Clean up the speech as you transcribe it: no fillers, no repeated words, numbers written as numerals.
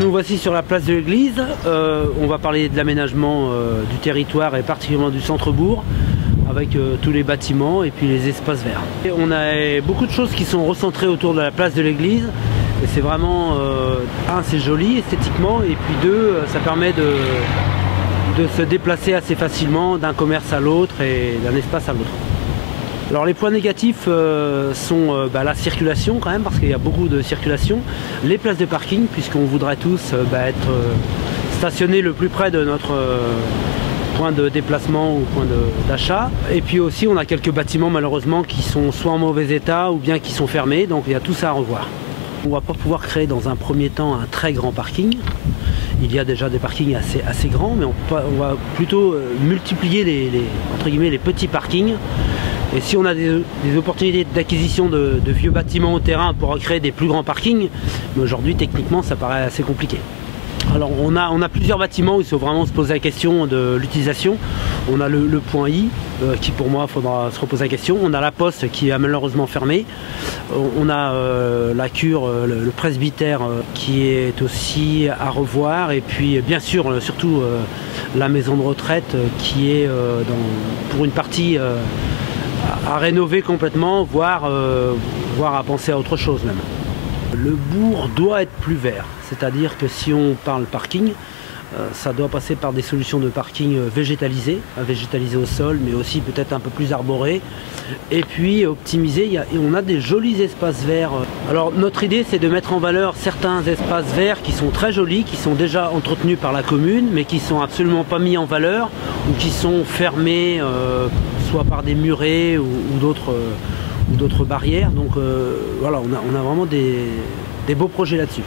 nous voici sur la place de l'église. On va parler de l'aménagement du territoire et particulièrement du centre-bourg avec tous les bâtiments et puis les espaces verts. Et on a beaucoup de choses qui sont recentrées autour de la place de l'église et c'est vraiment, un, c'est joli esthétiquement et puis deux, ça permet de se déplacer assez facilement d'un commerce à l'autre et d'un espace à l'autre. Alors les points négatifs sont la circulation quand même, parce qu'il y a beaucoup de circulation, les places de parking, puisqu'on voudrait tous être stationnés le plus près de notre point de déplacement ou point d'achat. Et puis aussi on a quelques bâtiments malheureusement qui sont soit en mauvais état ou bien qui sont fermés, donc il y a tout ça à revoir. On ne va pas pouvoir créer dans un premier temps un très grand parking. Il y a déjà des parkings assez grands, mais on va plutôt multiplier les petits parkings. Et si on a des opportunités d'acquisition de vieux bâtiments au terrain pour créer des plus grands parkings, mais aujourd'hui techniquement ça paraît assez compliqué. Alors on a plusieurs bâtiments où il faut vraiment se poser la question de l'utilisation. On a le point I qui pour moi faudra se reposer la question. On a la poste qui est malheureusement fermée. On a la cure, le presbytère qui est aussi à revoir. Et puis bien sûr surtout la maison de retraite qui est pour une partie à rénover complètement, voire à penser à autre chose même. Le bourg doit être plus vert, c'est-à-dire que si on parle parking, ça doit passer par des solutions de parking végétalisées au sol, mais aussi peut-être un peu plus arborées, et puis optimisées. On a des jolis espaces verts. Alors notre idée c'est de mettre en valeur certains espaces verts qui sont très jolis, qui sont déjà entretenus par la commune, mais qui sont absolument pas mis en valeur, ou qui sont fermés soit par des murets ou d'autres barrières. Donc voilà, on a vraiment des beaux projets là-dessus.